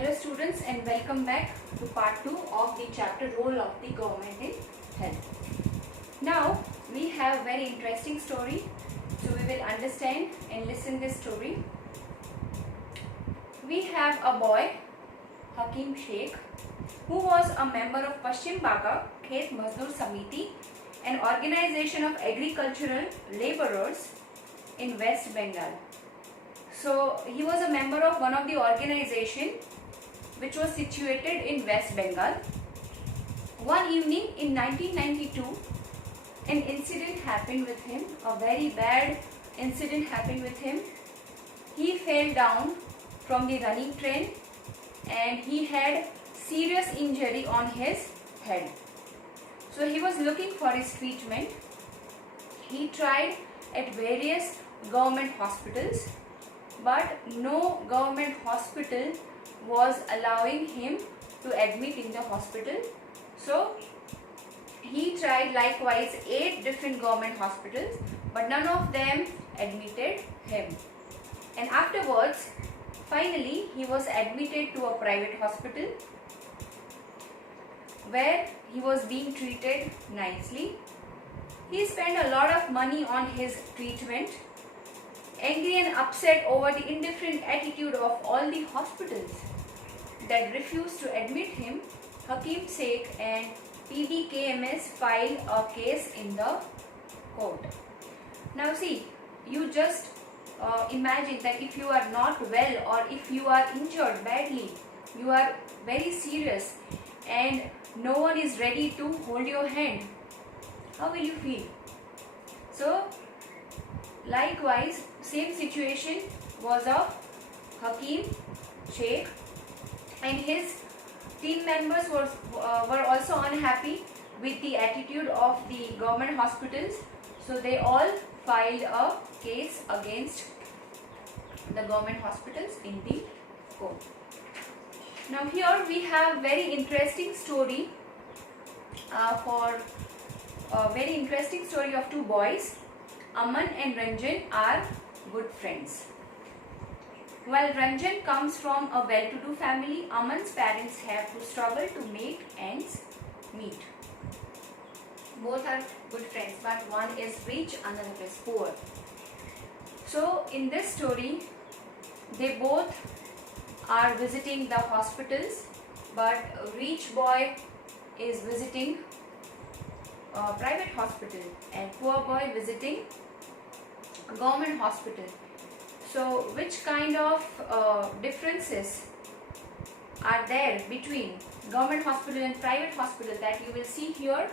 Hello students, and welcome back to part 2 of the chapter Role of the Government in Health. Now we have a very interesting story, so we will understand and listen this story. We have a boy, Hakim Sheikh, who was a member of Paschim Baga Khet Mazdoor Samiti, an organization of agricultural laborers in West Bengal. So he was a member of one of the organization which was situated in West Bengal. One evening in 1992, an incident happened with him, a very bad incident happened with him. He fell down from the running train and he had serious injury on his head. So he was looking for his treatment. He tried at various government hospitals, but no government hospital was allowing him to admit in the hospital. So he tried likewise 8 different government hospitals, but none of them admitted him. And afterwards, finally he was admitted to a private hospital where he was being treated nicely. He spent a lot of money on his treatment. Angry and upset over the indifferent attitude of all the hospitals that refused to admit him, Hakim Sheikh and PBKMS filed a case in the court. Now see, you just imagine that if you are not well or if you are injured badly, you are very serious and no one is ready to hold your hand, how will you feel? So likewise, same situation was of Hakim Sheikh, and his team members were also unhappy with the attitude of the government hospitals. So they all filed a case against the government hospitals in the court. Now here we have very interesting story of two boys. Aman and Ranjan are good friends. While Ranjan comes from a well-to-do family, Aman's parents have to struggle to make ends meet. Both are good friends, but one is rich, another is poor. So in this story, they both are visiting the hospitals, but a rich boy is visiting a private hospital and poor boy visiting a government hospital. So which kind of differences are there between government hospital and private hospital, that you will see here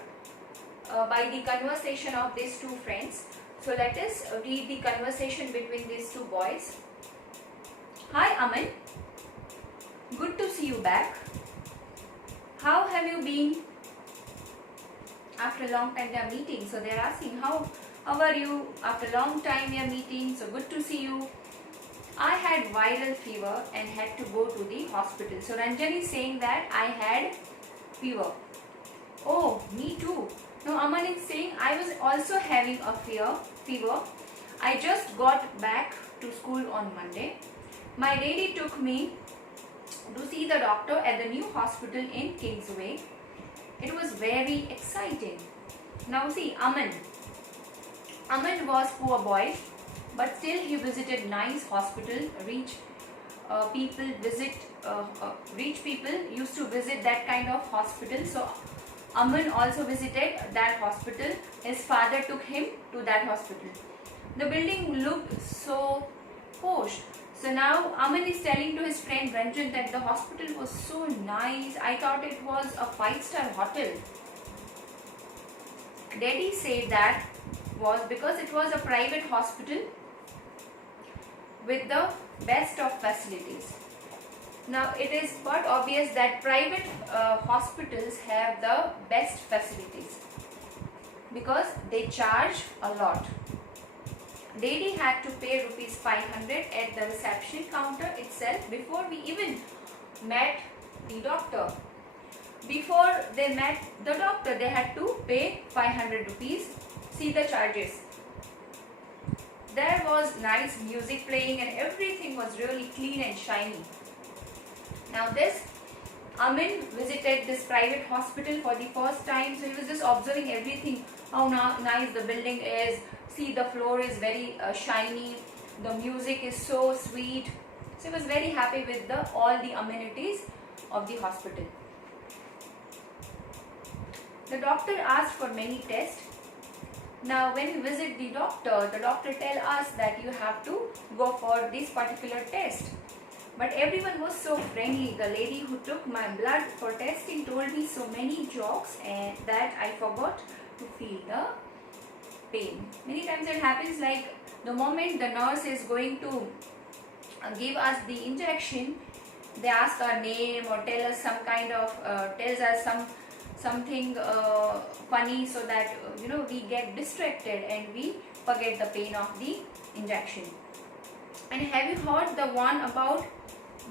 by the conversation of these two friends. So let us read the conversation between these two boys. Hi Aman, good to see you back. How have you been? After a long time they are meeting, so they are asking how are you? After a long time we are meeting, so good to see you. I had viral fever and had to go to the hospital. So Ranjan is saying that I had fever. Oh, me too. No, Aman is saying I was also having a fever. I just got back to school on Monday. My daddy took me to see the doctor at the new hospital in Kingsway. It was very exciting. Now see, Aman was poor boy, but still he visited nice hospital. Rich people used to visit that kind of hospital. So Aman also visited that hospital. His father took him to that hospital. The building looked so posh. So now Aman is telling to his friend Ranjan that the hospital was so nice. I thought it was a 5-star hotel. Daddy said that was because it was a private hospital with the best of facilities. Now it is quite obvious that private hospitals have the best facilities because they charge a lot. Daddy had to pay rupees 500 at the reception counter itself before we even met the doctor. Before they met the doctor, they had to pay 500 rupees. See the charges. There was nice music playing and everything was really clean and shiny. Now this Amin visited this private hospital for the first time, so he was just observing everything, how nice the building is. See, the floor is very shiny, the music is so sweet. So he was very happy with all the amenities of the hospital. The doctor asked for many tests. Now when we visit the doctor tell us that you have to go for this particular test. But everyone was so friendly. The lady who took my blood for testing told me so many jokes and that I forgot to feel the pain. Many times it happens, like the moment the nurse is going to give us the injection, they ask our name or tell us some kind of tells us something funny, so that we get distracted and we forget the pain of the injection. And have you heard the one about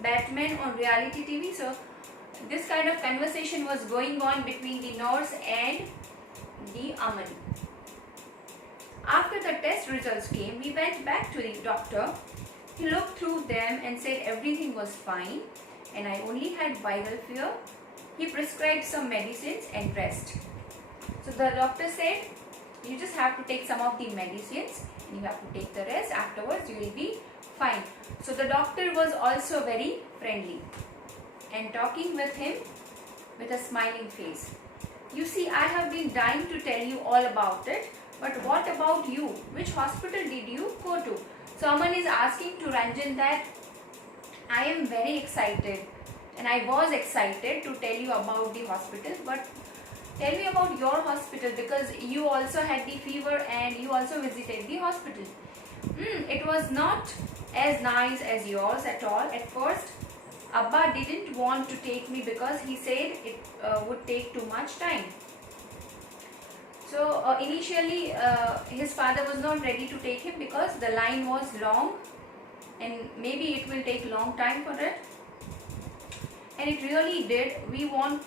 Batman on reality TV? So this kind of conversation was going on between the nurse and the Aman. After the test results came, we went back to the doctor. He looked through them and said everything was fine and I only had viral fever. He prescribed some medicines and rest. So the doctor said, you just have to take some of the medicines and you have to take the rest. Afterwards you will be fine. So the doctor was also very friendly and talking with him with a smiling face. You see, I have been dying to tell you all about it, but what about you? Which hospital did you go to? So Aman is asking to Ranjan that I am very excited and I was excited to tell you about the hospital, but tell me about your hospital, because you also had the fever and you also visited the hospital. It was not as nice as yours at all. At first, Abba didn't want to take me because he said it would take too much time. So initially his father was not ready to take him because the line was long and maybe it will take long time for it. And it really did. We went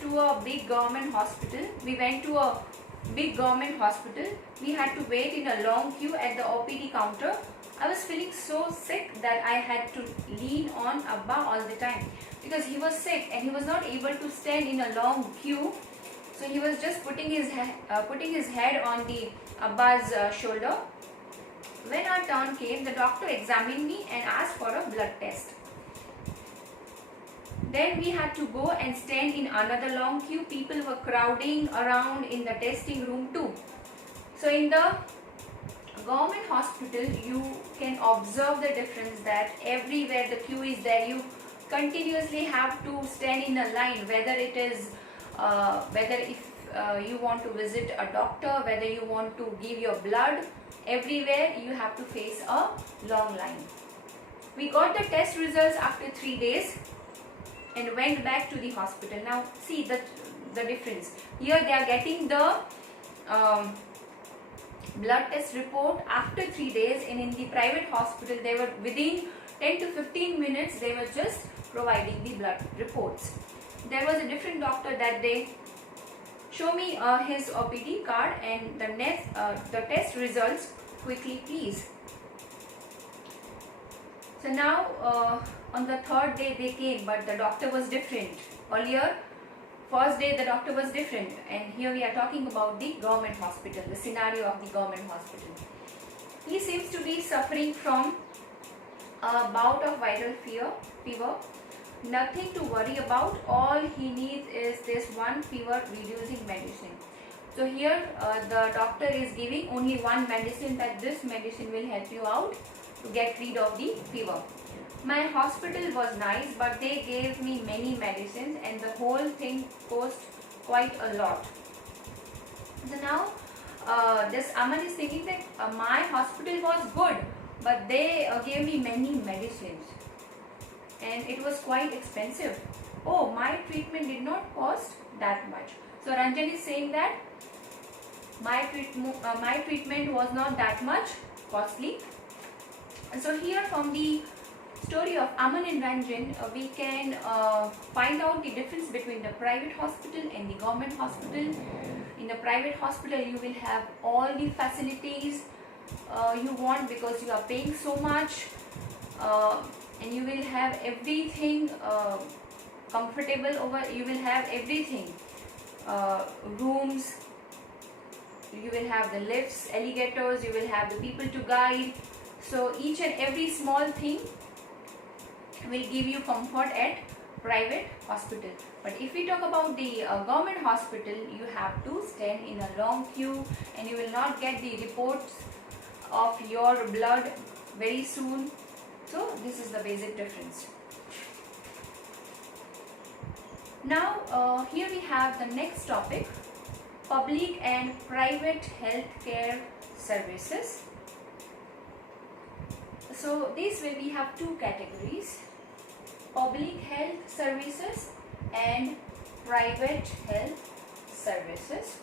to a big government hospital. We went to a big government hospital. We had to wait in a long queue at the OPD counter. I was feeling so sick that I had to lean on Abba all the time because he was sick and he was not able to stand in a long queue. So he was just putting his head on the Abba's shoulder. When our turn came, the doctor examined me and asked for a blood test. Then we had to go and stand in another long queue. People were crowding around in the testing room too. So in the government hospital, you can observe the difference that everywhere the queue is there, you continuously have to stand in a line, whether it is whether if you want to visit a doctor, whether you want to give your blood, everywhere you have to face a long line. We got the test results after 3 days and went back to the hospital. Now see the difference. Here they are getting the blood test report after 3 days, and in the private hospital they were within 10 to 15 minutes they were just providing the blood reports. There was a different doctor that day. Show me his OPD card and the test results quickly please. So now on the third day they came, but the doctor was different. Earlier, first day the doctor was different, and here we are talking about the government hospital, the scenario of the government hospital. He seems to be suffering from a bout of viral fever. Nothing to worry about. All he needs is this one fever reducing medicine. So here the doctor is giving only one medicine, that this medicine will help you out to get rid of the fever. My hospital was nice, but they gave me many medicines and the whole thing cost quite a lot. So now this Aman is thinking that my hospital was good, but they gave me many medicines and it was quite expensive. Oh, my treatment did not cost that much. So Ranjan is saying that my treatment was not that much costly. And so here from the story of Aman and Ranjan, we can find out the difference between the private hospital and the government hospital. In the private hospital, you will have all the facilities you want because you are paying so much. and you will have everything comfortable over. You will have everything, rooms, you will have the lifts, elevators, you will have the people to guide. So each and every small thing will give you comfort at private hospital. But if we talk about the government hospital, you have to stand in a long queue and you will not get the reports of your blood very soon. So this is the basic difference. Now here we have the next topic, public and private healthcare services. So this way we have two categories, public health services and private health services.